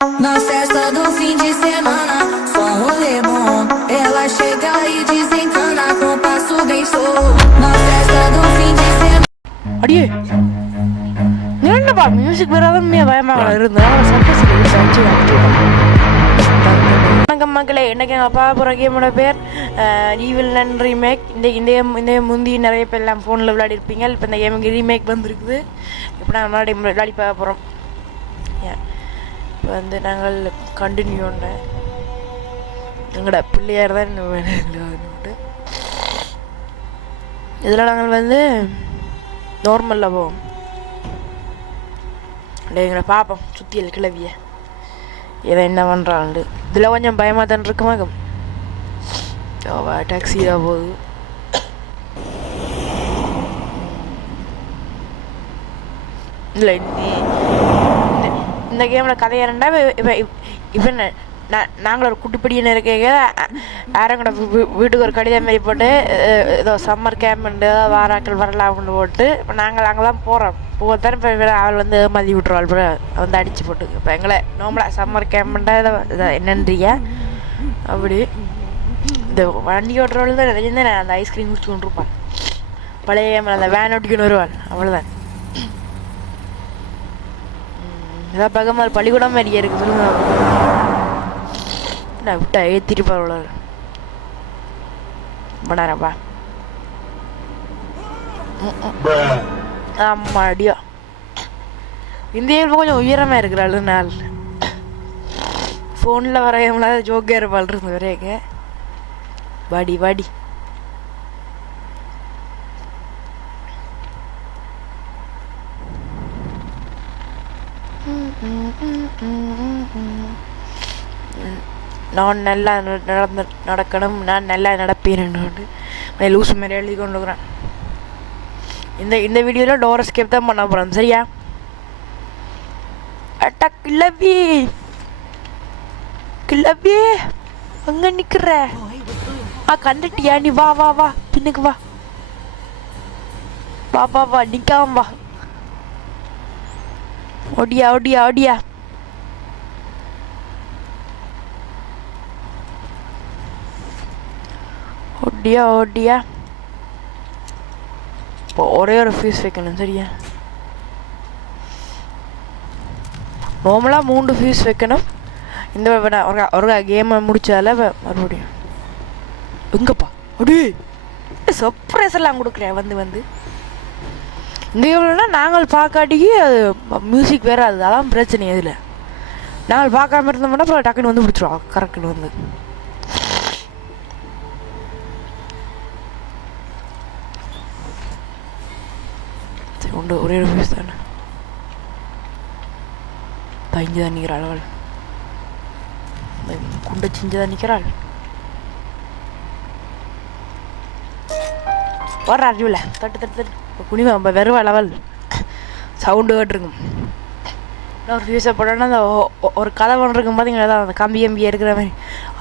Na festa do fim de semana, só um rolê bom. Ela chega e desencana com passo bem solto. Na festa do fim de semana. அடியே என்னப்பா music வராதமே பயமாக இருந்தால் circus வணக்கம் மக்களே. இன்னைக்கு எங்கள் அப்பா போகிற கேமோட பேர் ஈவில் அண்ட் ரீமேக். இந்த முந்தி நிறைய பேர் எல்லாம் ஃபோனில் விளையாடி இருப்பீங்க. இப்போ இந்த கேமுக்கு ரீமேக் வந்துருக்குது. இப்போ நாங்கள் விளையாடி பார்க்க போகிறோம். இப்போ வந்து நாங்கள் கண்டினியூ பண்ண எங்களோட பிள்ளையார் தான் வேணுட்டு இதில் நாங்கள் வந்து நார்மலில் போவோம். எங்களை பார்ப்போம் சுற்றியல் கிளவிய இதை என்ன பண்ணுறான்ட்டு. இதில் கொஞ்சம் பயமாக தான் இருக்குமா. டாக்ஸி தான் போகுது. இல்லை இந்த கேமில் கதையை ரெண்டா இப்போ நாங்கள் ஒரு குட்டிப்படியான இருக்க யாரங்கூட வீட்டுக்கு ஒரு கடிதம் மாரி போட்டு ஏதோ சம்மர் கேம்ப்ண்டு வாராக்கள் வரலாம்னு போட்டு இப்போ நாங்கள் அங்கே தான் போகிறோம். போகத்தானே இப்போ அவள் வந்து மதி விட்டுருவாள். அப்புறம் வந்து அடித்து போட்டு இப்போ எங்களை நார்மலாக சம்மர் கேம்ப்ண்டா இதை என்னன்றியா அப்படி இந்த வண்டி ஓட்டுறவள் தான் நினைச்சிருந்தேன். நான் அந்த ஐஸ்கிரீம் குடிச்சு கொண்டு இருப்பாள். பழைய கேமில் அந்த வேன் ஓட்டிக்கொண்டு வருவாள். அவ்வளோதான். ஏதாவது பகமாக பள்ளிக்கூடம் மாதிரியே இருக்குது. சொல்லுங்க நான் விட்டா ஏற்றிருப்பா அவ்வளோ பண்ணாரப்பா. ஆமாம் அடியா இந்தியாவில் கொஞ்சம் உயரமாக இருக்கிறாள். நாள் ஃபோனில் வரையம்லாம் ஜோக்கே இருப்பாள் இருந்து வரையக்க வாடி வாடி. நான் நல்லா நடக்கணும், நான் நல்லா நடப்பேன் லூஸ் மாரி எழுதி கொண்டு இருக்கிறேன். இந்த வீடியோவில் டோர் எஸ்கேப் தான் பண்ண போகிறேன். சரியா? அட்டா கிளவி கிளவி அங்கே நிற்கிற கண்டுட்டியா நீ? வா வா வா பின்னுக்கு வா வா வா வா நிற்காம வா. ஓடியா ஓடியா ஓடியா. ஓடியா ஓடியா. இப்போ ஒரே ஒரு ஃபீஸ் வைக்கணும். சரியா? நார்மலாக 3 ஃபீஸ் வைக்கணும். இந்த ஒரு கேமை முடிச்சால மறுபடியும் எங்கப்பா அப்படி சர்ப்ரைஸ் எல்லாம் கொடுக்குறேன். வந்து இந்த கேம்னா நாங்கள் பார்க்காட்டிக்கு அது மியூசிக் வேறு அது அதான் பிரச்சனை. இதில் நாங்கள் பார்க்காம இருந்தோம்னா அப்புறம் டக்குன்னு வந்து பிடிச்சிருவோம். கரெக்டுன்னு வந்து உண்டு ஒரே ஒரு ஃபீஸ் தானே. இங்கே தான் நிற்கிறாள் அவள். குண்டை சிஞ்சு தான் நிற்கிறாள். வர்றா அறிவில் தட்டு தட்டு தட்டு குனிவா நம்ம வருவாள். அவள் சவுண்டு கேட்டுருக்கும். ஒரு ஃபியூஸை போட்டோன்னா அந்த ஒரு கதை ஒன்று இருக்கும் பார்த்தீங்கன்னா அந்த கம்பி இருக்கிற மாதிரி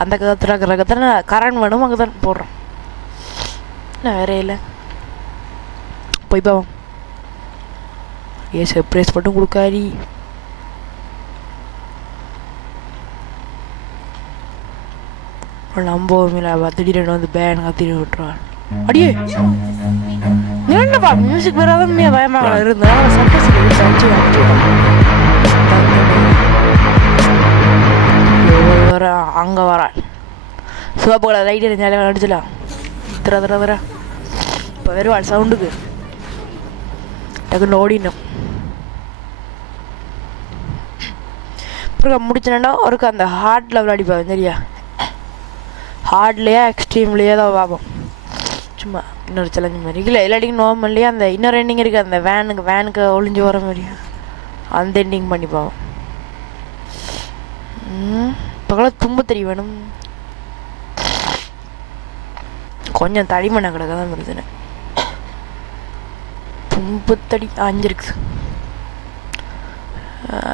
அந்த கத்தில் கரண்ட் வேணும். அங்கே தான் போடுறோம். நான் வேற இல்லை போய் பாவோம். சர்ப்ரைஸ் மட்டும் கொடுக்காரி. நம்பவும் திடீர்னு வந்து பேன் கத்திட்டு விட்டுருவாள். அடியே என்னப்பா மியூசிக் வராதமே பயமாக இருந்தால் சர்க்கஸ் வர அங்கே வராள். சிவப்புகளை லைட் எரிஞ்சாலே அடிச்சலாம். திர திர திர இப்போ வருவாள் சவுண்டுக்கு டக்குன்னு ஓடினோம். அப்புறம் முடிச்சேன்னா ஒருக்கு அந்த ஹார்டில் விளையாடிப்பாங்க. சரியா? ஹார்ட்லேயே எக்ஸ்ட்ரீம்லேயே தான் பார்ப்போம். சும்மா இன்னொரு சேலஞ்சு மாதிரி இல்லை இல்லாட்டிக்கு நார்மல்லையே அந்த இன்னொரு எண்டிங் இருக்குது. அந்த வேனுக்கு ஒளிஞ்சு வர மாதிரி அந்த எண்டிங் பண்ணி பார்ப்போம். இப்போக்கெல்லாம் தும்பத்தடி வேணும். கொஞ்சம் தடிமண்ண கிடக்க தான் பிரச்சனை. தும்பத்தடி 5 இருக்குது.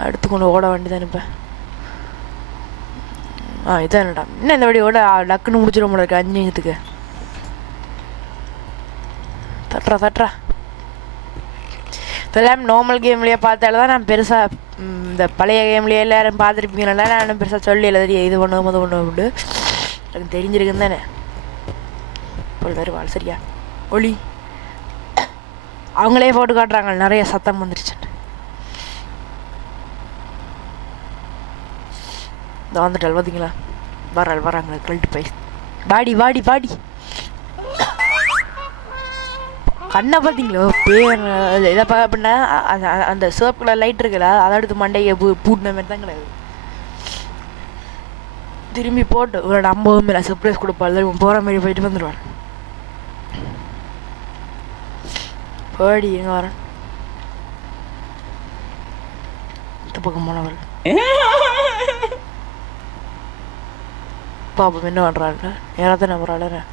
எடுத்துக்கொண்டு ஓட வேண்டியதான். இப்போ இதான் என்னடா இன்னும் இந்த வழியோட டக்குன்னு முடிச்சிடும் போல இருக்கு. 5 நிமிஷத்துக்கு தட்டுறா. இதெல்லாம் நார்மல் கேம்லேயே பார்த்தால தான் நான் பெருசாக இந்த பழைய கேம்லேயே எல்லாரும் பார்த்துருப்பீங்களா, நான் பெருசாக சொல்லி தெரியும் இது பண்ணுவோம் அது பண்ணுவோம் அப்படின்ட்டு. எனக்கு தெரிஞ்சிருக்குன்னு தானே வருவாள். சரியா ஒளி அவங்களே போட்டு காட்டுறாங்க, நிறைய சத்தம் வந்துருச்சு. இந்த வந்துட்டால் பார்த்தீங்களா, வராங்க கழட்டு போய் பாடி வாடி பாடி கண்ணை பார்த்தீங்களோ பேர் இதை பார்க்க அப்படின்னா அந்த சிவப்பு கலர் லைட் இருக்குல்ல, அதை எடுத்து மண்டையை பூட்டின மாதிரி தான் கிடையாது. திரும்பி போட்டு ஒரு 50 மேலே சர்ப்ரைஸ் கொடுப்பாள், போகிற மாதிரி போயிட்டு வந்துடுவாள். போடி எங்க வரேன் இந்த பக்கம் போனவள் பாப்பம் என்ன பண்ணுறாள், நேரத்தை நம்புறாள்.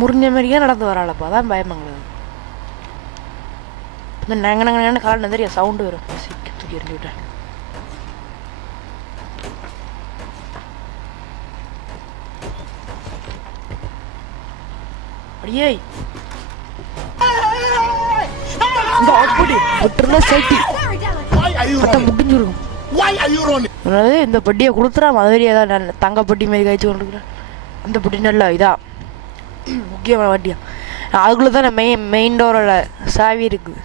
முறிஞ்ச மாதிரியே நடந்து வராளப்பா, அதான் பயமாங்களது. இந்த நாங்க கால நிறைய சவுண்டு வரும், தூக்கி எறிஞ்சு விட்டேன். அடியே முடிஞ்சிருக்கும். இந்த பட்டியை கொடுத்துறா மாதிரி ஏதாவது தங்க பட்டி மாதிரி காய்ச்சி கொண்டுருக்குறேன். அந்த பட்டி நல்லா இதா முக்கியமான வட்டியா, அதுக்குள்ள தான் மெயின் டோரோட சாவி இருக்குது.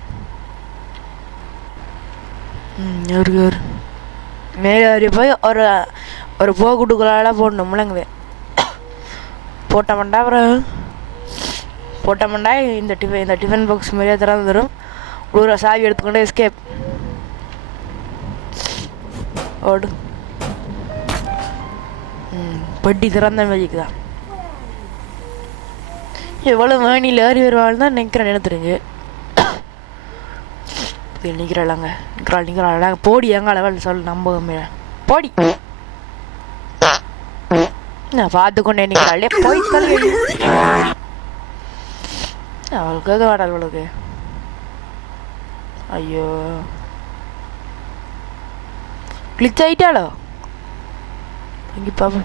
மேலே போய் ஒரு போக்குட்டுக்குள்ளால போடணும் முழங்குது. போட்டோம்டா அப்புறம் இந்த டிஃபன் பாக்ஸ் மாதிரியே திறந்து தரும். ஒரு சாவி எடுத்துக்கொண்டு எஸ்கேப் ஓடு. பட்டி திறந்த மாதிரிக்குதான். எவ்வளோ வேணியில் ஏறி வருவாள் தான் நிற்கிறேன் நினைத்துருங்க. நிற்கிறாள் போடி எங்க அளவில் சொல்லு நம்ப போடி. நான் பார்த்து கொண்டே நிற்கிறாளே போய் கல்வி அவளுக்கு வாடாள் அவளுக்கு. ஐயோ கிளிச் ஆயிட்டாளோ இங்கே பாப்பா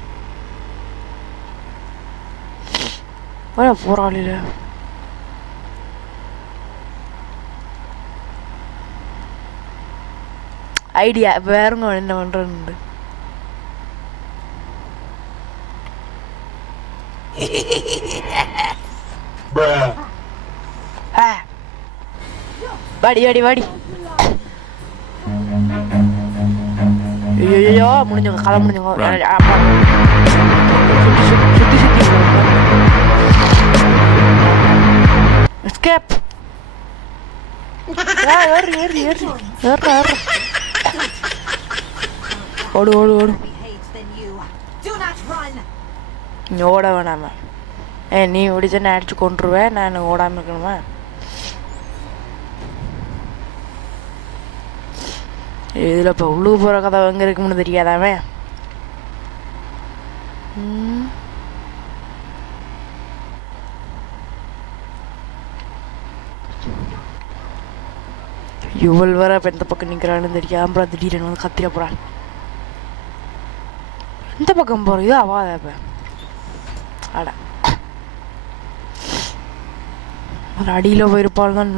போறாள். ஐடியா வேறங்க என்ன பண்றது. வாடி வாடி வாடி. ஐயோ முடிஞ்சவங்க கதை முடிஞ்சவங்க சுத்தி எஸ்கேப். ஓடு ஓடு ஓடு. ஓட வேணாம நீ ஓடிச்சா நான் அடிச்சு கொண்டுருவேன், நான் ஓடாம இருக்கணுமா? இதில் இப்போ உள்ளுக்கு போகிற கதை எங்கே இருக்குன்னு தெரியாதாமே. இவள் வர இப்போ எந்த பக்கம் நிற்கிறான்னு தெரியாது. அப்புறம் திடீர்னு வந்து கத்திர போகிறாள். எந்த பக்கம் போகிற இது அவாத இப்போ அட ஒரு அடியில் போயிருப்பாள் தான்.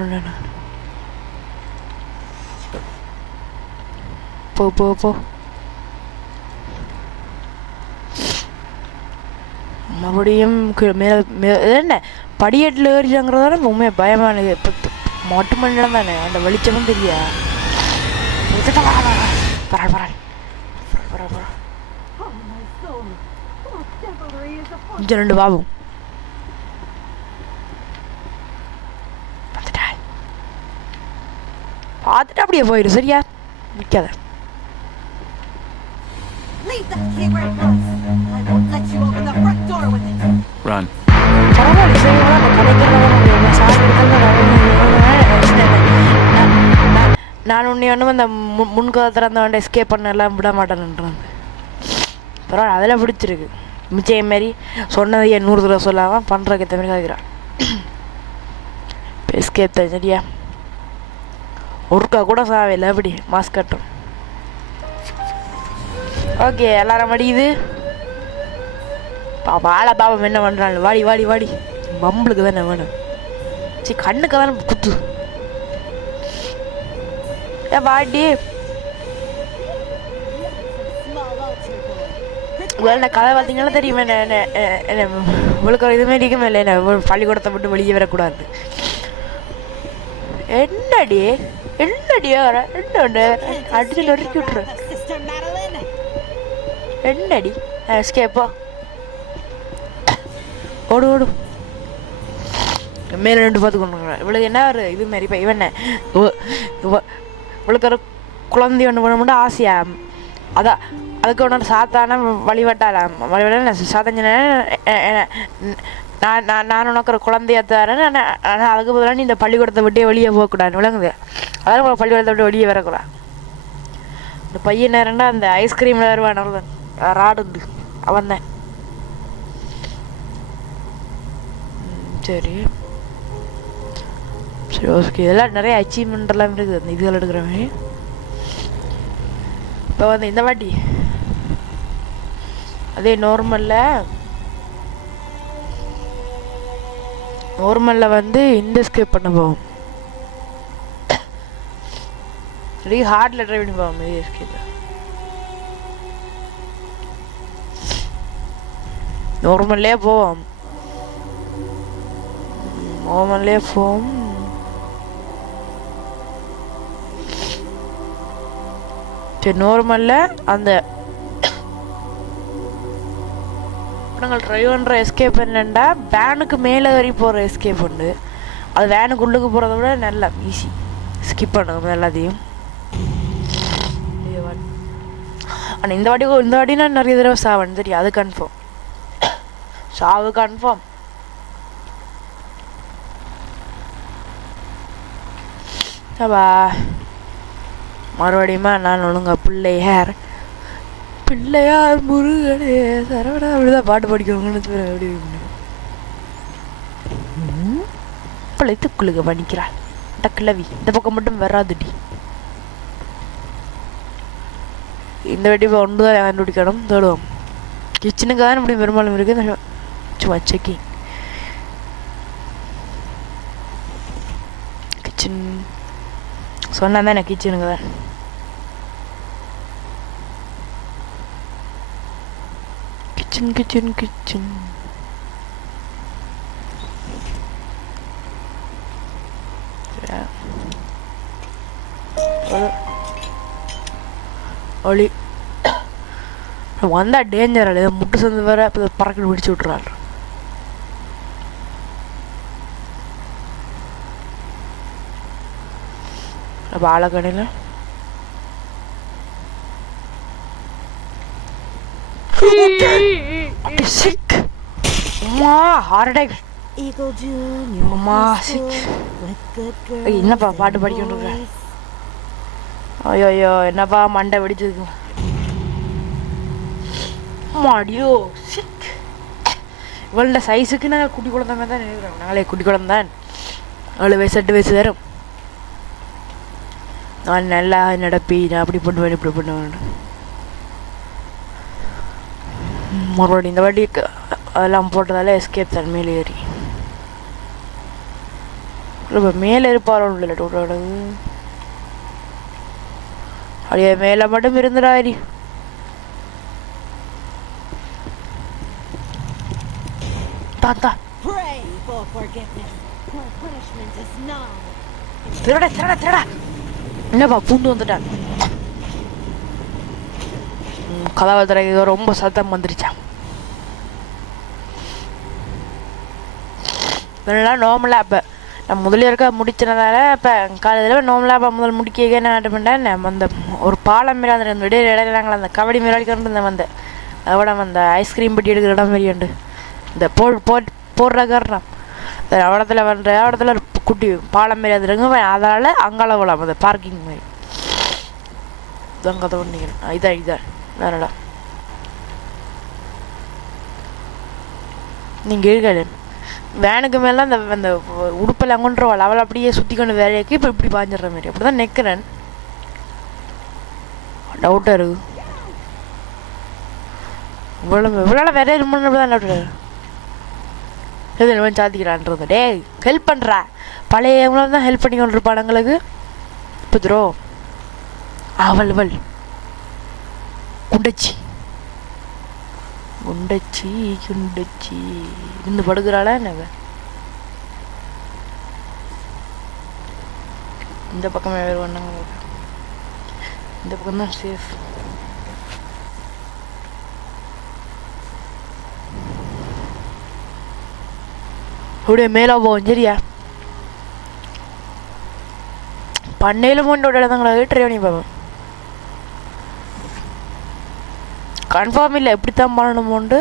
போ போ போ மறுபடியும் என்ன படியேட்டில் ஏறிச்சாங்கிறதான உண்மையாக பயமானது. இப்போ மொட்டை மண்ணில் தானே அந்த வெளிச்சமும் தெரியா. கொஞ்சம் 2 பாவம் பார்த்துட்டு அப்படியே போயிடு. சரியா நிற்காத. நான் ஒன்று அந்த முன்கதை திறந்த வேண்ட எஸ்கேப் பண்ணலாம் விட மாட்டேன்ன்றாங்க. பரவாயில்ல அதெல்லாம் பிடிச்சிருக்கு. மிச்சம் மாரி சொன்னதை 100 தடவை சொல்லாமல் பண்ணுறதுக்கு ஏற்ற மாதிரி கேட்குறான். எஸ்கேப் தான் சரியா. ஒருக்கா கூட சாவையில் அப்படி மாஸ்க் கட்டும். ஓகே எல்லாரும் மடியுது. வாழை பாபம் என்ன பண்ணுறாங்க. வாடி வாடி வாடி பம்பளுக்கு தானே வேணும். சரி கண்ணுக்கு தானே குத்து. வாடி என்ன கதை பார்த்தீங்கன்னா தெரியுமா என்ன உங்களுக்கு ஒரு இதுமாரி இருக்குமே இல்லை என்ன பள்ளிக்கூடத்தை விட்டு வெளியே வரக்கூடாது. என்னடி என்னடியா என்ன அடிச்சு நொறுக்கி விட்டுரு. என்னடி எஸ்கேப்போ ஓடு ஓடு மேலே 2 பார்த்து கொண்டு இவளுக்கு என்ன ஒரு இது மாதிரி இப்போ இவன் இவளுக்கு ஒரு குழந்தை ஒன்று பண்ண மட்டும் ஆசையா. அதான் அதுக்கு ஒன்று சாத்தான வழிபட்டாலாம் வழிபட சாத்தஞ்சன நான் உனக்கு ஒரு குழந்தையா தரேன். ஆனால் அதுக்கு பதிலாக நீ இந்த பள்ளிக்கூடத்தை விட்டே வெளியே போகக்கூடாது விளங்குது. அதான் உங்களை பள்ளிக்கூடத்தை விட்டு வெளியே வரக்கூடாது. இந்த பையன் நேரம்டா அந்த ஐஸ்கிரீமில் வருவான் ராடுண்டு அவன் தான். சரி சரி ஓகே. இதெல்லாம் நிறைய அச்சீவ்மெண்ட் எல்லாம் இருக்குது அந்த இதுகள் எடுக்கிறவங்க. இப்போ வந்து இந்த வாட்டி அதே நார்மலில் வந்து இந்த ஸ்கேப் பண்ண போவோம். ஹார்டில் ட்ரைவ் பண்ணி போவோம். இதே ஸ்கேப் நார்மல்லே போவோம். சரி நார்மலில் அந்த நாங்கள் ட்ரைவ் பண்ணுற எஸ்கேப் என்னென்னா வேனுக்கு மேலே வரி போகிற எஸ்கேப் உண்டு. அது வேனுக்கு உள்ளுக்கு போகிறத விட நல்லா ஈஸி. ஸ்கிப் பண்ணுங்க எல்லாத்தையும். ஆனால் இந்த வாட்டி நான் நிறைய தடவை சாவன் தெரியும். அது கன்ஃபார்ம் சாவு கன்ஃபார்ம். அப்பா மறுபடியுமா நான் ஒழுங்கா பிள்ளையார் முருகனே சரவணா அப்படிதான் பாட்டு படிக்கணும்னு எப்படி பிள்ளைத்துக்குள்ளுக பண்ணிக்கிறாள் கிளவி. இந்த பக்கம் மட்டும் வராதுடி. இந்த வாட்டி இப்போ ஒன்று தான் கண்டுபிடிக்கணும். தேடுவோம். கிச்சனுக்கு தான் இப்படி பெரும்பாலும் இருக்குது. சும்மா செக்கிங் கிச்சன் சொன்னா தான் எனக்கு கிச்சனுக்கு தான். கிச்சன் ஒளி வந்தா டேஞ்சர் ஆளு. முட்டு சந்து வேற பறக்க பிடிச்சு விட்டுறாரு. பாலக்கடையில் என்னப்பா பாட்டு படிக்க. ஐயோ என்னப்பா மண்டை வெடிச்சது. மாடியோ சிக். இவளோட சைஸுக்கு நாங்கள் குட்டி குழந்தை தான் நினைக்கிறோம். நாங்களே குட்டி குழந்தான். 7 வயசு 8 வயசு தரும். நான் நல்லா நடப்பி நான் அப்படி பண்ணுவேன் இப்படி பண்ணுவேன். மறுபடியும் இந்த வாட்டி அதெல்லாம் போட்டதால எஸ்கேப் தான் மேலே ஏறி. இப்போ மேலே இருப்பாரோ இல்லை டோட்டோட அப்படியே மேலே மட்டும் இருந்துடாரி. தாத்தா திருடா திருடா திருடா. என்னப்பா பூண்டு வந்துட்டான். கதவை திறக்க ரொம்ப சத்தம் வந்துருச்சான். இதெல்லாம் நார்மலாக இப்போ நான் முதலில் இருக்க முடிச்சதுனால இப்போ காலையில் நார்மலாக இப்போ முதல் முடிக்க என்ன பண்ணேன். அந்த ஒரு பாலம் மாரி அந்த விடையில இடையிலாங்களா அந்த கபடி மாரி அடிக்கிறது இருந்தேன். அதோட அந்த ஐஸ்கிரீம் பெட்டி எடுக்கிற இடம் மாரி உண்டு. இந்த போடுற காரணம் இடத்துல ஒரு குட்டி பாலம் மாரி அது இருங்க. அதனால் அங்கால போகலாம் அந்த பார்க்கிங் மாதிரி அங்கே தான் நினைக்கிறேன். இதான் வேறடா நீங்கள் இருக்காது. வேனுக்கு மேலே அந்த உடுப்பெல்லாம் கொண்டுருவாள். அவளை அப்படியே சுற்றி கொண்டு வேலைக்கு இப்போ இப்படி பாஞ்சிடுற மாதிரி அப்படி தான் நிற்கிறேன். டவுட்டாக இருக்கு. இவ்வளோ வேற இருமன்னு தான் டவுட்டு. எது சாத்திக்கிறான்றது. டே ஹெல்ப் பண்ணுறா. பழைய இவங்கள தான் ஹெல்ப் பண்ணி கொண்டிருப்பாள் எங்களுக்கு. இப்போ த்ரோ அவள் குண்டச்சி குண்டச்சி குண்டச்சி இருந்து படுக்கிறாளா என்ன? இந்த பக்கமே வேறு பண்ணாங்க. இந்த பக்கம் தான் சேஃப். அப்படியே மேலே போவோம் சரியா? பண்ணையில் மூண்டோட இடங்கள ட்ரை பண்ணி பார்ப்போம். கன்ஃபார்ம் இல்லை, எப்படித்தான் பண்ணணுமோண்டு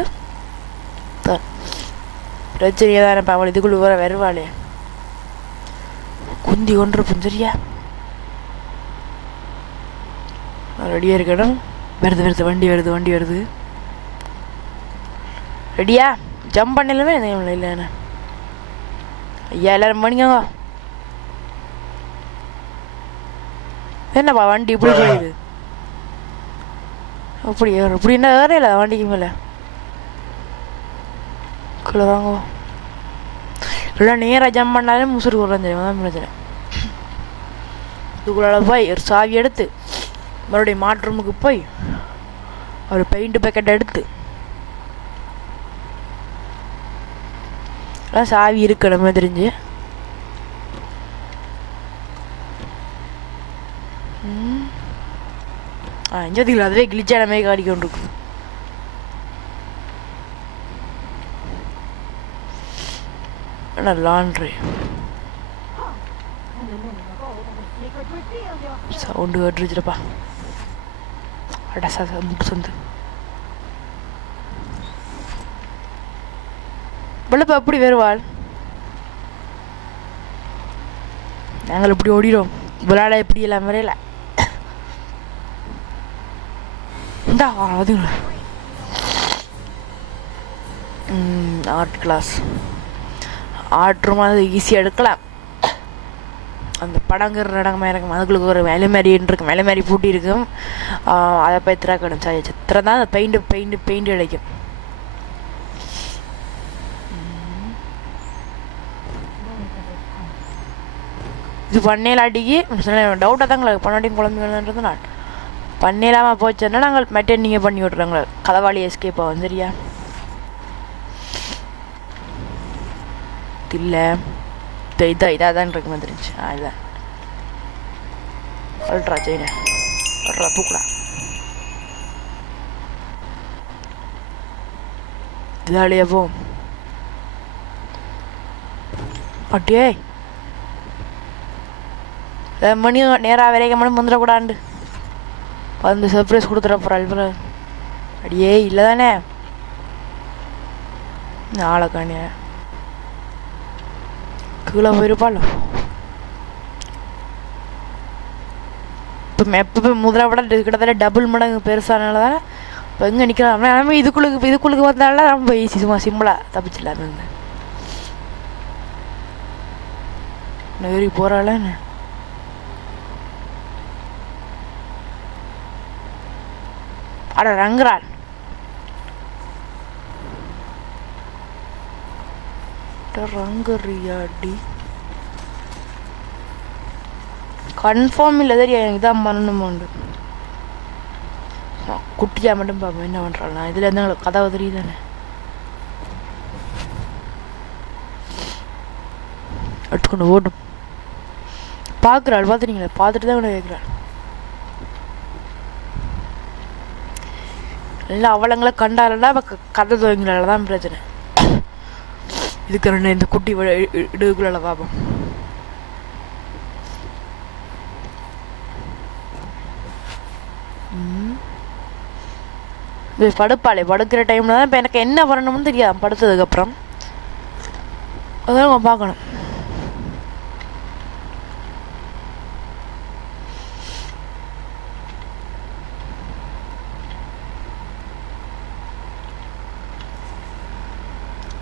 பிரச்சனையாக தானே அவள் இதுக்குள்ள வர வருவாளே குந்தி கொண்டிருப்போம் சரியா? ரெடியாக இருக்கணும். வருது வண்டி வருது. ரெடியா? ஜம்ப் பண்ணலுமே இல்லை என்ன ஐயா எல்லாரும் பண்ணிக்கோங்க. என்னப்பா வண்டி இப்படி போயிடுது? அப்படின்னா வேறையில வண்டிக்கு மேலே கீழே வாங்க. இல்லை நேராக ஜம்ப் பண்ணாலே முசுறு விட்றேன் தெரியுமா? தான் பிரச்சனை. இதுக்குள்ள போய் ஒரு சாவி எடுத்து மறுபடியும் மாட்ரூமுக்கு போய் ஒரு பெயிண்ட் பேக்கெட் எடுத்து எல்லாம் சாவி இருக்கணுமே தெரிஞ்சு இஞ்சதில்லை அதுவே கிளிச்சாடமே காடிக்கொண்டிருக்கு. என்ன லாண்ட்ரி சவுண்டு கேட்டுருச்சுப்பா. அடா முட்டு சொந்து வெள்ளப்பா எப்படி வருவாள்? நாங்கள் இப்படி ஓடிடும் விளையாட எப்படி எல்லாம் வரையில இந்தா அதுங்களா ஆர்ட் கிளாஸ் ஆர்ட் ரூம் அது ஈஸியாக எடுக்கலாம். அந்த படங்கிற நடக்கமாக இருக்கும். அதுக்குள்ள ஒரு வேலை மாதிரின்னு இருக்கும், வேலை மாதிரி பூட்டி இருக்கும். அதை போய் திறக்கணும். சித்திரம் தான் அந்த பெயிண்ட் கிடைக்கும். இது பண்ணையிலாட்டிக்கு டவுட்டாக தாங்களே பண்ணாட்டியும் குழம்புங்கன்றது. நான் பண்ணிடலாமல் போச்சேன்னா நாங்கள் மெட்டேன் நீங்கள் பண்ணி விட்றாங்களே கதவாளி எஸ்கேப் ஆகும் சரியா? இல்லை இதாக தான் இருக்கு வந்துருச்சு. இதான் அல்ட்ரா செயினை அல்ட்ரா தூக்குடா. இதாலேயே போ அப்படியே மணி நேராக வரைக்கும் மணி வந்துடக்கூடாண்டு வந்து சர்ப்ரைஸ் கொடுத்துட போகிற அடியே இல்லை தானே ஆளைக்காணிய கீழே போயிருப்பாள். இப்போ போய் முதல்ல விட கிட்டத்தட்ட டபுள் மடங்கு பெருசானால தானே இப்போ எங்கே நிற்கிறான். நம்ம இதுக்குள்ளுக்கு வந்தால நம்ம ஈஸி சும்மா சிம்பிளாக தப்பிச்சிடலாம். ஏறி போகிறாள் என்ன அட ரங்குறாள். ரங்கறியாடி கன்ஃபார்ம் இல்லை தெரியா? எனக்கு இதான் பண்ணணுமோண்டு குட்டியா மட்டும் பார்ப்போம் என்ன பண்ணுறாள். நான் இதில் இருந்தால் கதவை தெரியுதானே எடுத்துக்கொண்டு ஓடும். பார்க்குறாள் பார்த்துட்டீங்களே? பார்த்துட்டு தான் கூட கேட்குறாள். இல்லை அவளங்களை கண்டாலன்னா இப்போ கதை துவங்கினால தான் பிரச்சனை. இதுக்கு ரெண்டு இந்த குட்டி இடுக்குள்ள பார்ப்போம். இது படுப்பாளே படுக்கிற டைமில் தான் இப்போ எனக்கு என்ன பண்ணணும்னு தெரியாது. படுத்ததுக்கப்புறம் அதான் நம்ம பார்க்கணும்.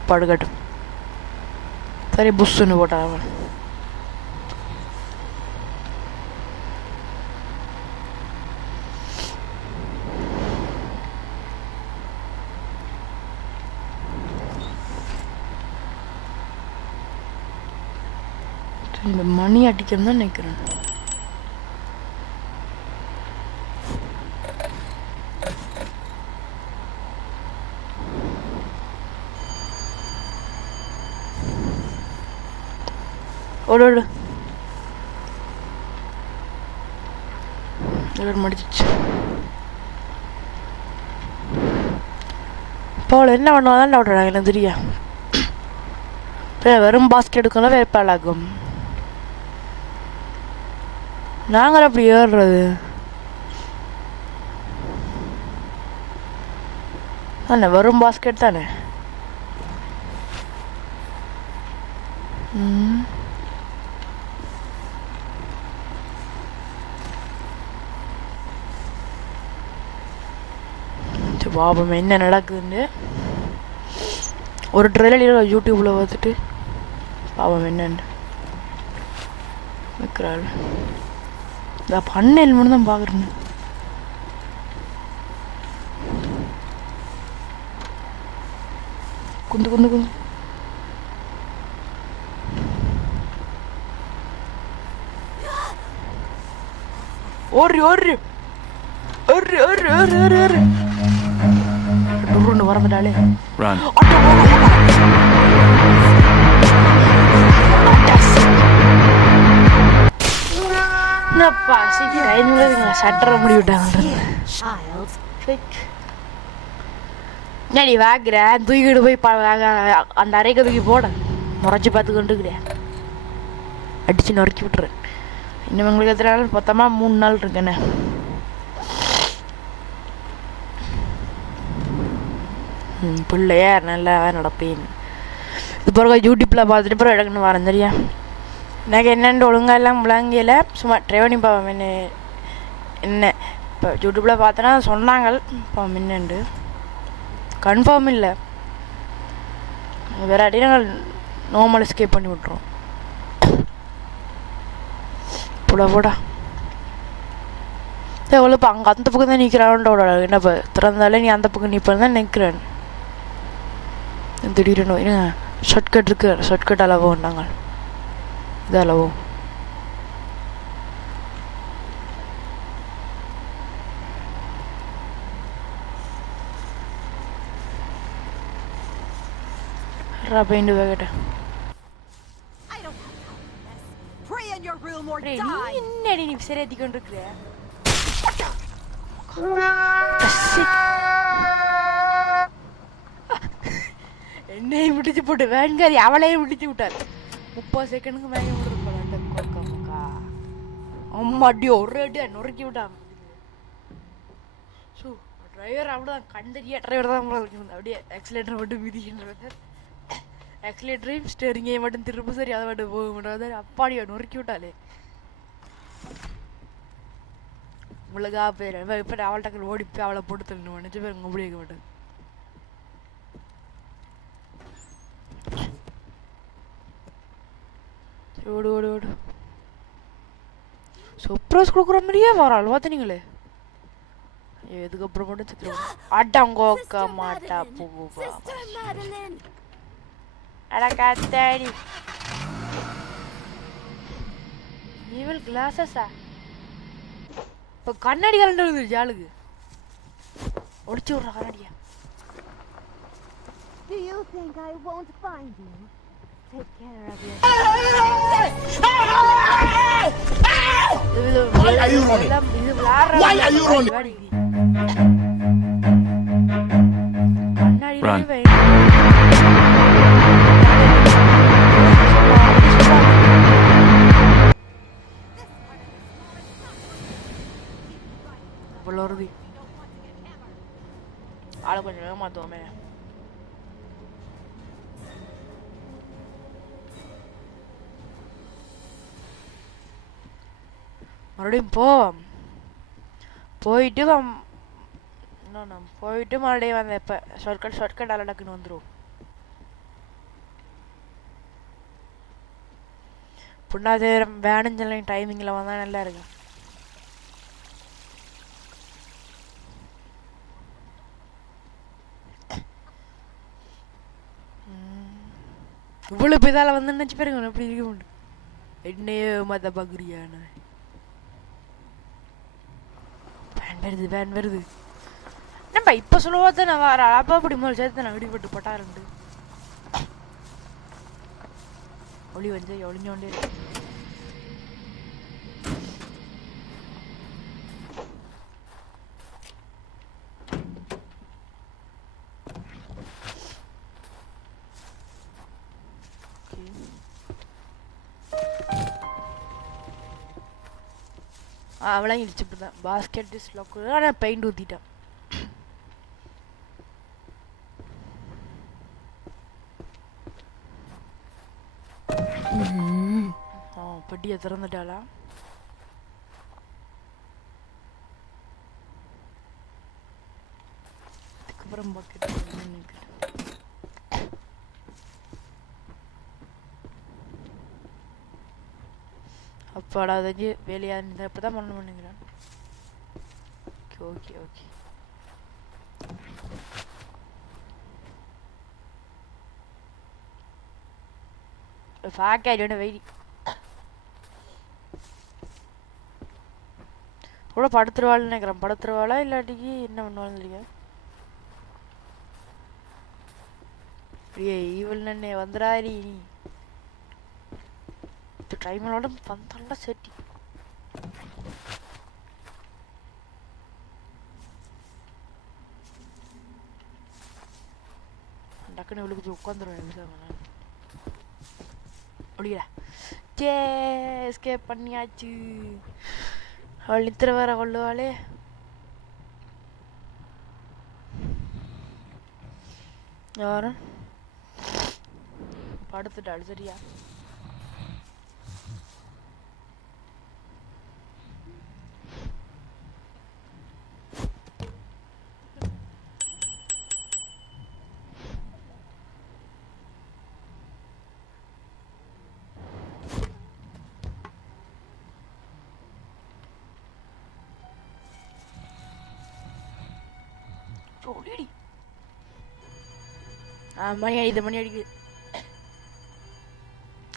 படுக்கட்டும் சரி புஷ்ஷுன்னு போட்டாங்க. இந்த மணி அடிக்கணும் தான் நினைக்கிறேன். ஓடு ஓடு முடிச்சிச்சு போல என்ன பண்ணுவாதான் விட்றாங்க எனக்கு தெரியா வெறும் பாஸ்கெட் எடுக்கலாம் வேப்பாளாகும் நாங்கள் அப்படி ஏறுறது தானே வெறும் பாஸ்கெட் தானே பாபம் என்ன நடக்குதுன்னு ஒரு ட்ரெயிலர் யூடியூப்ல பார்த்துட்டு பாவம் என்னன்னு வைக்கிறாள் பண்ணேன் மட்டும் தான் பார்க்குறேன்னு குந்து குந்து குந்து ஓடு ஓடு ஓடு ஓடு ஓடு ஓடு ஓடு டூருன்னு வரதுனாலே என்னப்பா சீக்கிரம் சட்டரை முடி விட்டாங்க நீ வாக்குற தூக்கிட்டு போய் அந்த அரைக்க தூக்கி போட முறைச்சி பார்த்து கொண்டுக்கிறேன் அடிச்சு நொறுக்கி விட்டுறேன் இன்னும் எங்களுக்கு எத்தனை நாள் மொத்தமாக 3 நாள் இருக்குண்ணே பிள்ளையா நல்லா நடப்பேன் இது பிறகு யூடியூப்பில் பார்த்துட்டு பிறகு எடுக்கணும் வரேன் சரியா எனக்கு என்னென்னு ஒழுங்காக எல்லாம் முழங்கையில் சும்மா ட்ரைவனிங் பாவம் என்ன இப்போ யூடியூப்பில் பார்த்தோன்னா சொன்னாங்க இப்போ என்னண்டு கன்ஃபார்ம் இல்லை வேறாட்டி நாங்கள் நார்மல் எஸ்கேப் பண்ணி விட்ருவோம் போடா போடா எவ்வளோ இப்போ அங்கே அந்த பக்கம் தான் நிற்கிறான்டோட என்ன இப்போ திறந்தாலே நீ அந்த பக்கம் நிற்பேன் தான் நிற்கிறேன் திடீர்னு இருங்க ஷார்ட்கட் இருக்கு ஷார்ட்கட் அளவோ நாங்கள் இது அளவோ பெயிண்ட் வேகட்டேன் என்னடி நீ சரியாத்தி கொண்டு இருக்கிற என்னையும் முடிச்சு போட்டு வேண்காரி அவளையும் முடிச்சு விட்டாரு 30 செகண்டுக்கு மேலே விட்டுருக்கா அம்மா அடி ஒரு அடியா நொறுக்கி விட்டாங்க ஸோ டிரைவர் அப்படிதான் கண்டறியா டிரைவர் தான் அப்படியே ஆக்சிலேட்டரை மட்டும் மிதிக்கின்றது ஆக்சிலேட்டரையும் ஸ்டேரிங்கையும் மட்டும் திரும்ப சரி அதை மட்டும் போக முடியாது அப்பாடியா நொறுக்கி விட்டாலே உலகா பேர் இப்போ அவள் டக்குனு ஓடி போய் அவளை போட்டு தள்ளணும் நினச்சி பேர் உங்க முடிய மாட்டேன் ஓடு ஓடு ஓடு சர்ப்ரைஸ் கொடுக்குற மாதிரியே வராள் பார்த்துனீங்களே எதுக்கப்புறம் மட்டும் சித்திரம் அடங்கோக்க மாட்டா பூவா அட காத்தாடி இவள் கிளாஸஸா இப்போ கண்ணாடி கலண்டு விழுந்துருச்சு ஆளுக்கு ஒடிச்சு விட்ற கண்ணாடியா Do you think I won't find you? Take care of yourself. Why are you running? Why are you running? Run. Bolordi. Ahora coño, me mató, me. மறுபடியும் போயிட்டு இன்னும் போயிட்டு மறுபடியும் வந்தேன் இப்போ ஷார்ட்கட் டக்குன்னு வந்துடும் புண்ணாதேரம் வேணும் சொல்லி டைமிங்கில் வந்தால் நல்லா இருக்கு இவ்வளோ பிதால வந்து நினச்சி பாருங்க எப்படி இருக்க முடியும் என்னையோ மத பகுரியான வேன் வருது நம்ம இப்போ சொல்லுவாத நான் வர அப்பா அப்படி முதல் சேர்த்து நான் விடிப்பட்டு பட்டாருண்டு ஒளி வந்து ஒளிஞ்சோண்டே இருக்கு. அவளாம் இடிச்சு இப்படிதான் பாஸ்கெட் இஸ் லாக். ஆனால் பெயிண்ட் ஊற்றிட்டான். பெட்டியை திறந்துட்டாளா? அதுக்கப்புறம் பாக்கெட் அப்பாடா அதைஞ்சு வேலையா இருந்தா இப்பதான் பண்ண பண்ணுங்கிறான். ஓகே ஓகே பாக்க வெயிடி கூட படுத்துருவாள்னு நினைக்கிறேன். படுத்துருவாளா இல்லாட்டிக்கு என்ன பண்ணுவாள்னு தெரியல. அப்படியே ஈவல் நன்னே வந்துடாரி நீ டைமோட வந்தால செட்டி. டக்குன்னு இவளுக்கு போய் உட்காந்துருவேன். ஒளியா சே எஸ்கேப் பண்ணியாச்சு. அவள் நித்திர வேற கொள்ளுவாளே. யாரும் படுத்துட்டாள். சரியா மணி அடிக்குது. மணி அடிக்குது.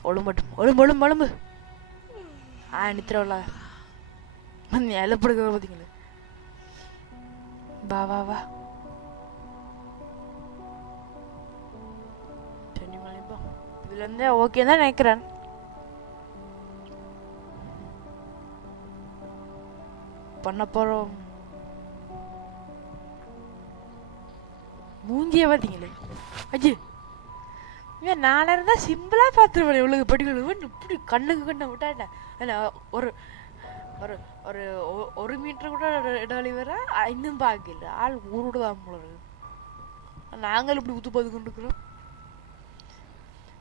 ஒழும்பட்டும் ஒழும்பு ஒழும்பு ஒழும்பு. நித்திரவளா எழப்படுக்க பார்த்தீங்களே. வா வா வா இதுல இருந்து ஓகே தான் நினைக்கிறேன். பண்ண போறோம். மூஞ்சிய பார்த்தீங்களே. அஜி இவன் நானாக இருந்தால் சிம்பிளாக பார்த்துருவேன். இவ்வளவு படிக்கணும் இப்படி கண்ணுக்கு கண்ணை விட்டாட்டேன். ஒரு ஒரு ஒரு ஒரு மீட்டர் கூட இடைவெளி வர இன்னும் பார்க்கல. ஆள் ஊரோட தான் போல. நாங்கள் இப்படி ஊத்து பார்த்து கொண்டு இருக்கிறோம்.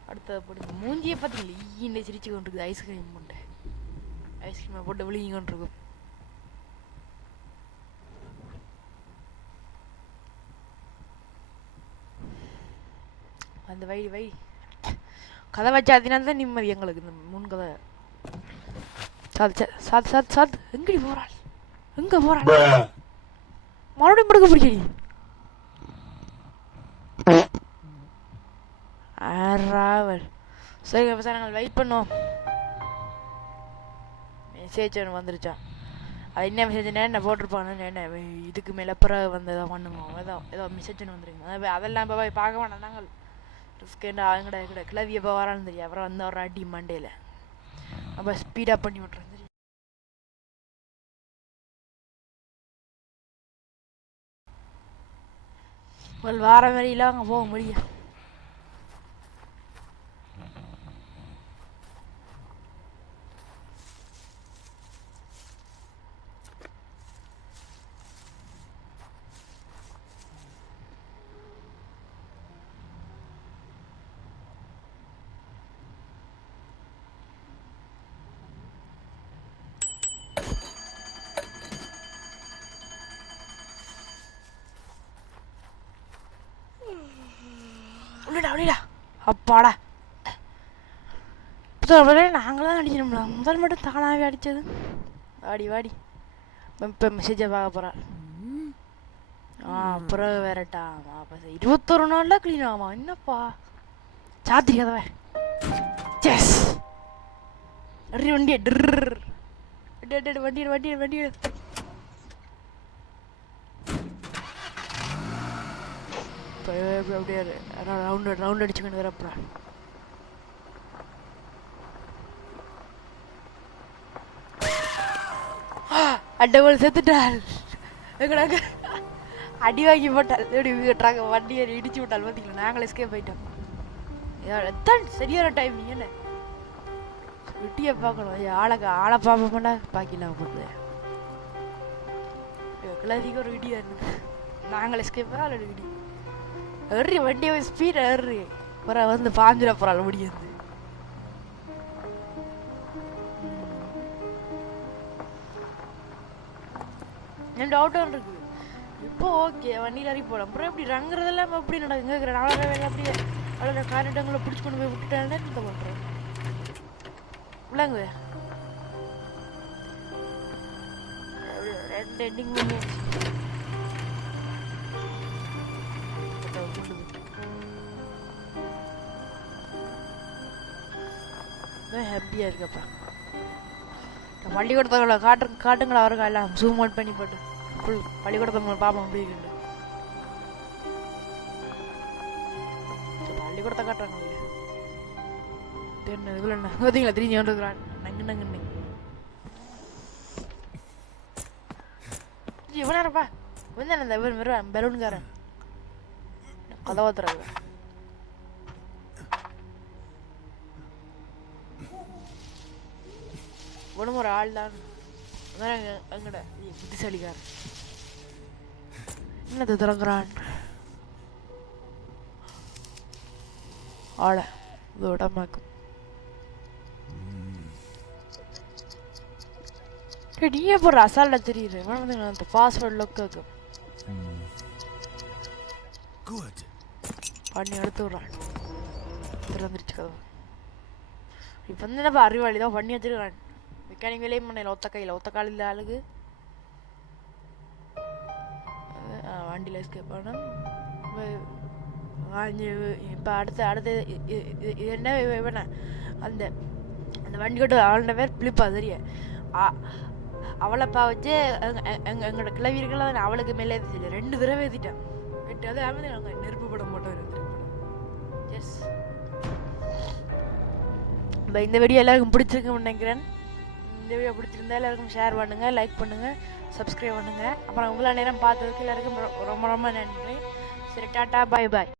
அடுத்த படி மூஞ்சியை பார்த்தீங்களே. ஈன்னு சிரிச்சு கொண்டு இருக்குது. ஐஸ்கிரீம் போட்டு ஐஸ்கிரீமை போட்டு விழுங்கி கொண்டிருக்கும். அந்த வழி வழி கதை வச்சா அதனால்தான் நிம்மதி எங்களுக்கு. இந்த முன் கதை சாத்து சாத்து சாத்து சாத்து. எங்கடி போறாள்? எங்க போறாள்? மறுபடியும் படுக்க பிடிக்கடி. சரி சார் நாங்கள் வெயிட் பண்ணுவோம். மெசேஜ் ஒன்று வந்துருச்சா? அது என்ன மெசேஜ்னா என்ன போட்டிருப்பாங்கன்னு என்ன இதுக்கு மேலே பிறகு வந்து எதாவது பண்ணுவோம். ஏதோ மெசேஜ் ஒன்று வந்துருங்க. அதெல்லாம் இப்போ போய் பார்க்க வேண்டாம். நாங்கள் ரிஸ்கேண்டா அவங்கட கிளவியை இப்போ வரான்னு தெரியும். அப்புறம் வந்து ஒரு அடி மண்டேல அப்போ ஸ்பீடாக பண்ணி விட்றேன். சரி வார மாதிரிலாம் அங்கே போக முடியும். அப்பாடா நாங்கள் தான் அடிக்கணும்ல. முதல் மட்டும் தானாகவே அடித்தது. வாடி வாடி இப்போ மெசேஜை பார்க்க போகிறாள். அப்புறம் வேறட்டா 21 நாளில் க்ளீன் ஆகுமா? என்னப்பா சாத்திரி கதவை. செஸ் அடி வண்டியை வண்டியை வண்டியை வண்டியை அப்படியே ரவுண்ட் அடிச்சுக்கணும். வரப்பா அட்டவள் செத்துட்டாள் எங்கடாங்க அடி வாங்கி போட்டால் எப்படி விட்டாங்க வண்டியை இடிச்சு விட்டால் பார்த்தீங்களா நாங்கள் எஸ்கேப் போயிட்டோம் எத்தான் சரியான டைம் என்ன வெட்டியை பார்க்கணும் ஆளை பார்ப்போம்னா பாக்கிலாம் போட்டு கிளதிக்கு ஒரு இடியா இருந்தது நாங்கள் எஸ்கேப் ஆல்ரெடி இடி ஏறி வண்டியை ஸ்பீட் ஏறி அப்புறம் வந்து பாஞ்சிட போகிறாள் முடியாது என் டவுட் ஒன்று இருக்குது இப்போ ஓகே வண்டியில் அறி போகலாம் அப்புறம் இப்படி ரங்குறதெல்லாம் எப்படி நடக்குங்க நாலரை வேலை அப்படியே அவ்வளோ காரிட்டங்களை பிடிச்சி கொண்டு போய் விட்டுட்டாலே இந்த பண்ணுறேன் விளங்கு ரெண்டு எண்டிங் பண்ணி ஹாப்பியாக இருக்கப்பா பள்ளிக்கூடத்தவங்களை காட்டுங்களா அவருக்கா எல்லாம் ஜூம் அவுட் பண்ணி போட்டு ஃபுல் பள்ளிக்கூடத்தவங்களை பார்ப்போம் அப்படி இருக்கு பள்ளிக்கூடத்தை காட்டுறாங்க என்ன இதுல என்ன பார்த்தீங்களா திரிஞ்சு கொண்டுக்கிறான் நங்கு நங்கு இவனாரப்பா வந்து இந்த வெறும் பெலூன்காரன் கதவாத்துறாங்க ஒன்றும் ஒரு ஆள் தான் அங்கட புத்திசாலிக்காரன் என்னது திறங்குறான் ஆளை இது உடம்பாக்கும் நீ போடுற அசால்ட்டா தெரியுது அந்த பாஸ்வேர்ட் லொக் ஆகும் பண்ணி எடுத்து விட்றான் திறந்துருச்சு கதவு இப்போ வந்து என்ன அறிவாளி தான் பண்ணி வச்சிருக்கான் மெக்கானிக் வேலையே பண்ணல ஒத்த காலில் ஆளுக்கு வண்டியில் எஸ்கேப் பண்ணோம் இப்போ அடுத்து இது என்ன வேணா அந்த அந்த வண்டி கட்டு அவளோட பேர் பிளிப்பா தெரிய அவளைப்பா வச்சு எங்களோட கிளவியர்கள் அவளுக்கு மேலே ஏற்றிச்சு 2 தடவை ஏற்றிட்டேன் அது நாங்கள் நெருப்பு படம் போட்டோம் எஸ் இந்த வீடியோ எல்லாருக்கும் பிடிச்சிருக்குன்னு நினைக்கிறேன் இந்த வீடியோ பிடிச்சிருந்தா எல்லாருக்கும் ஷேர் பண்ணுங்கள் லைக் பண்ணுங்கள் சப்ஸ்கிரைப் பண்ணுங்கள் அப்புறம் உங்களா நேரம் பார்த்ததுக்கு எல்லாருக்கும் ரொம்ப ரொம்ப நன்றி சரி டாட்டா பாய் பாய்